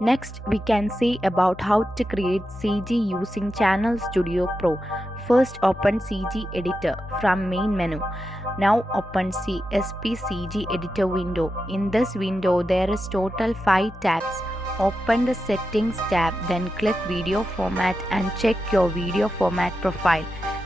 Next, we can see about how to create CG using Channel Studio Pro. First, open CG Editor from main menu. Now open CSP Editor window. In this window, there is total 5 tabs. Open the Settings tab, then click Video Format and check your video format profile.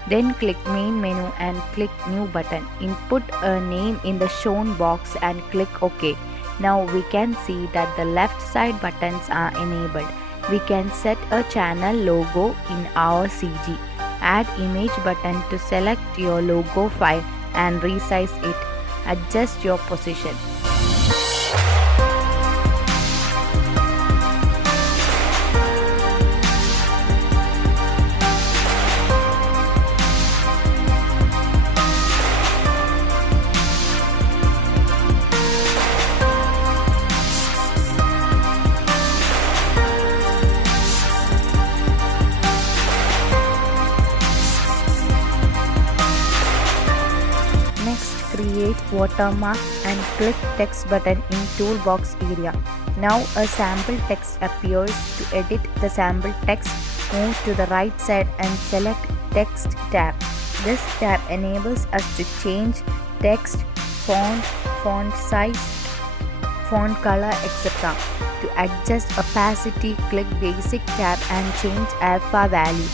Then click Main menu and click New button. Input a name in the shown box and click OK. Now we can see that the left side buttons are enabled. We can set a channel logo in our CG. Add image button to select your logo file and resize it. Adjust your position. Create watermark and click text button in toolbox area. Now a sample text appears. To edit the sample text, move to the right side and select text tab. This tab enables us to change text, font size, font color, etc. To adjust opacity, click basic tab and change alpha value.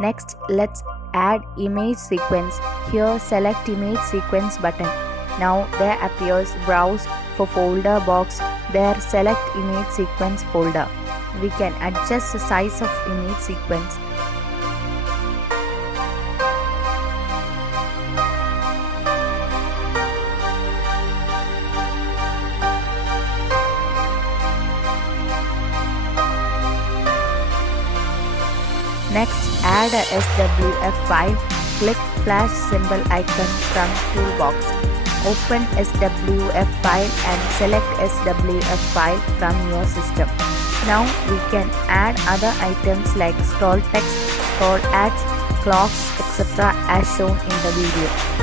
Next, let's add image sequence. Here select image sequence button. Now there appears browse for folder box. There select image sequence folder. We can adjust the size of image sequence. Next, add a SWF file. Click flash symbol icon from toolbox. Open SWF file and select SWF file from your system. Now we can add other items like scroll text, scroll ads, clocks, etc. as shown in the video.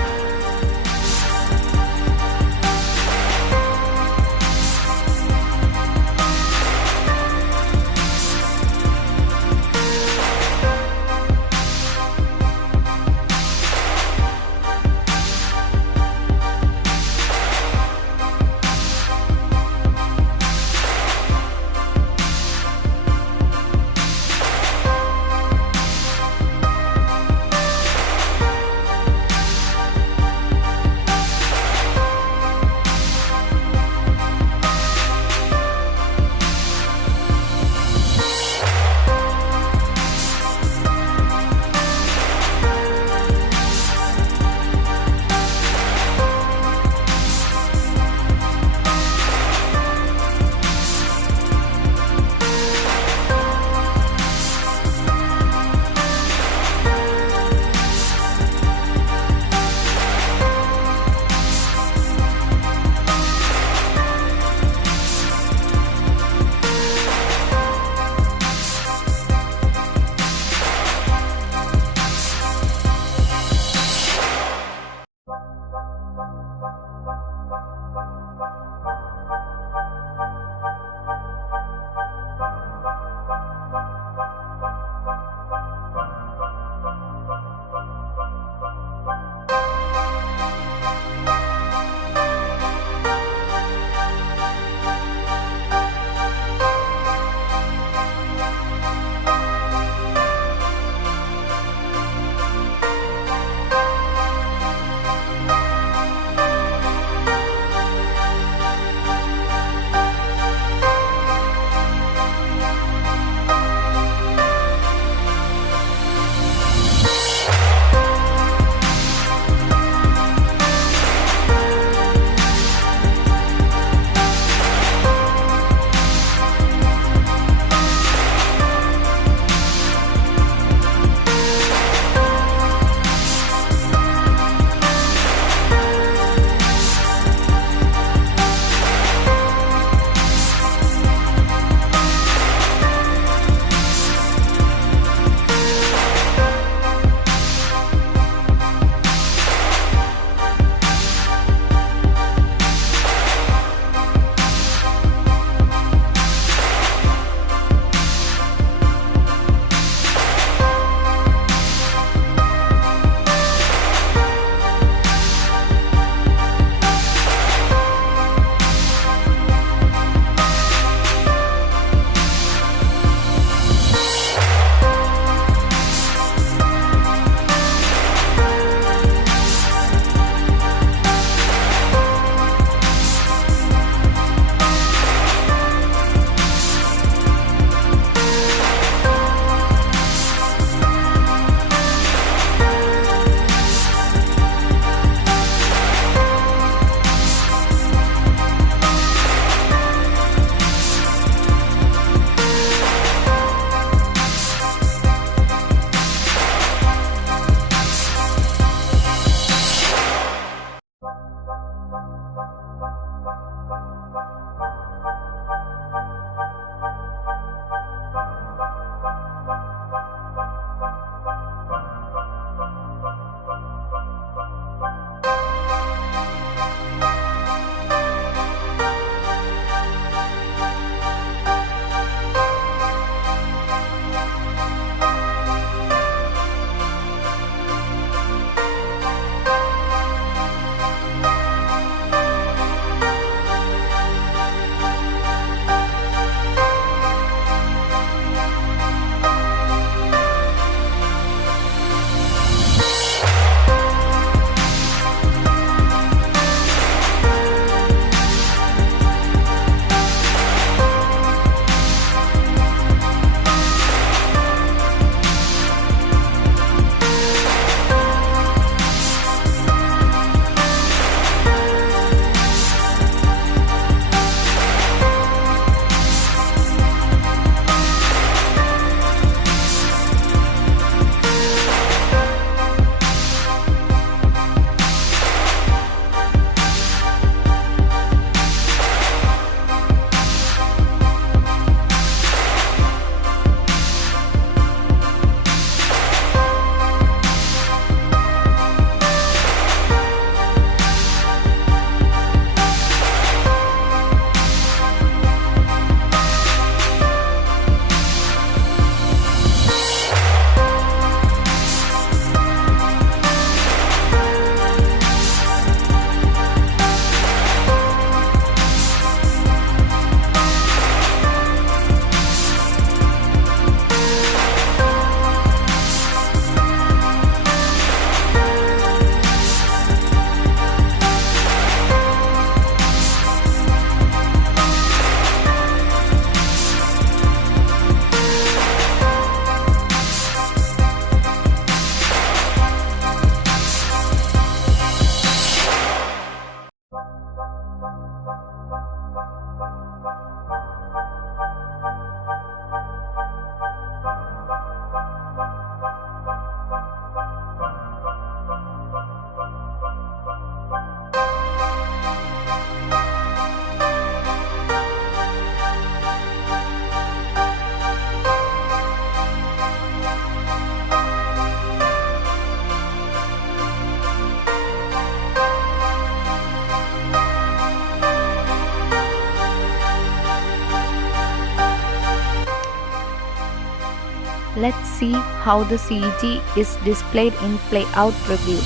Let's see how the CG is displayed in Playout Preview.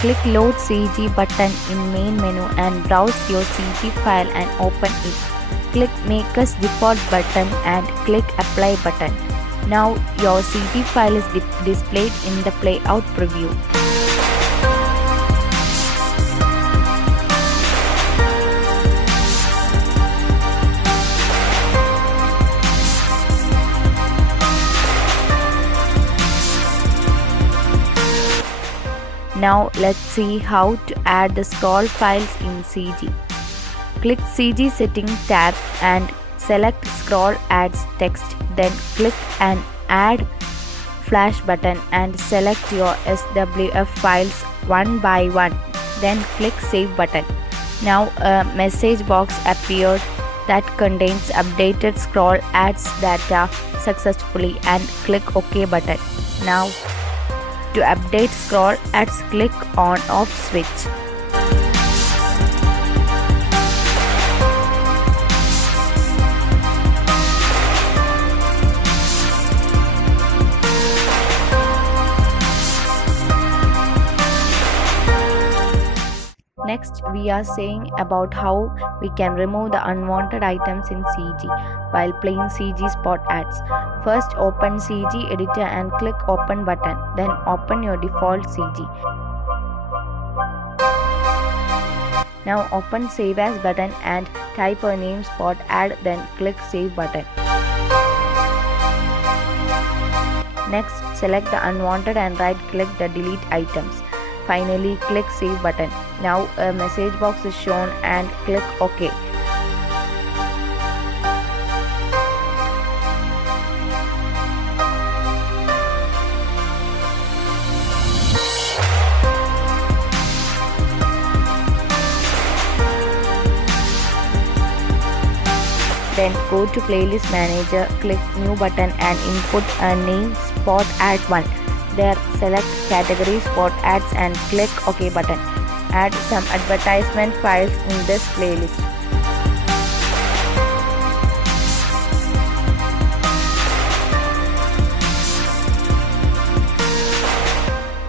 Click Load CG button in main menu and browse your CG file and open it. Click Make as Default button and click Apply button. Now your CG file is displayed in the Playout Preview. Now let's see how to add the scroll files in CG. Click CG Setting tab and select Scroll Adds Text. Then click an Add Flash button and select your SWF files one by one. Then click Save button. Now a message box appeared that contains updated scroll adds data successfully and click OK button. Now to update scroll adds, click on off switch. Next, we are saying about how we can remove the unwanted items in CG while playing CG spot ads. First, open CG editor and click Open button. Then open your default CG. Now open Save As button and type a name spot ad. Then click Save button. Next, select the unwanted and right click the delete items. Finally, click Save button. Now a message box is shown and click OK. Then go to Playlist Manager, click New button and input a name Spot Ad 1. There select Category Spot Ads and click OK button. Add some advertisement files in this playlist.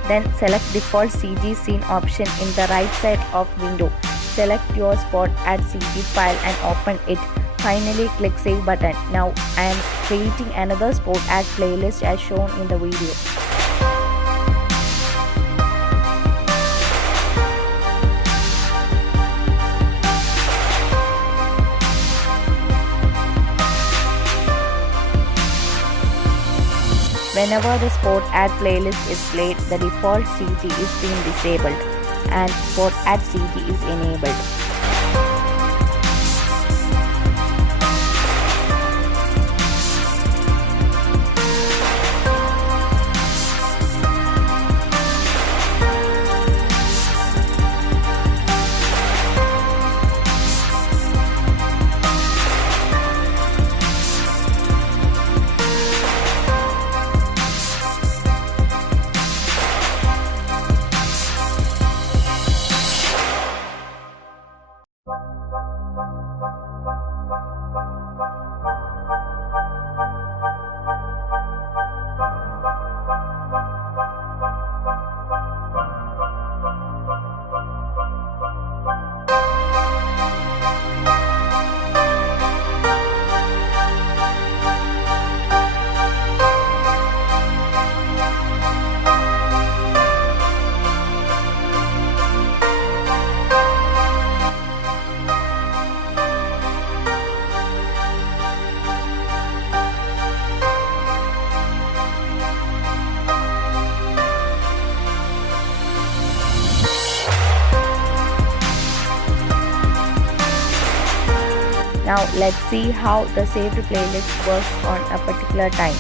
Then select Default CG Scene option in the right side of window. Select your Spot Ad CG file and open it. Finally, click Save button. Now I am creating another Spot Ad playlist as shown in the video. Whenever the Spot Ad playlist is played, the default CG is being disabled and Spot Ad CG is enabled. Now let's see how the saved playlist works on a particular time.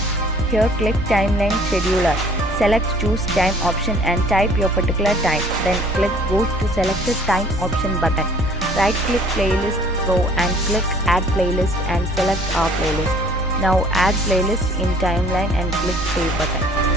Here click Timeline Scheduler. Select choose time option and type your particular time. Then click go to selected time option button. Right click playlist pro and click add playlist and select our playlist. Now add playlist in timeline and click save button.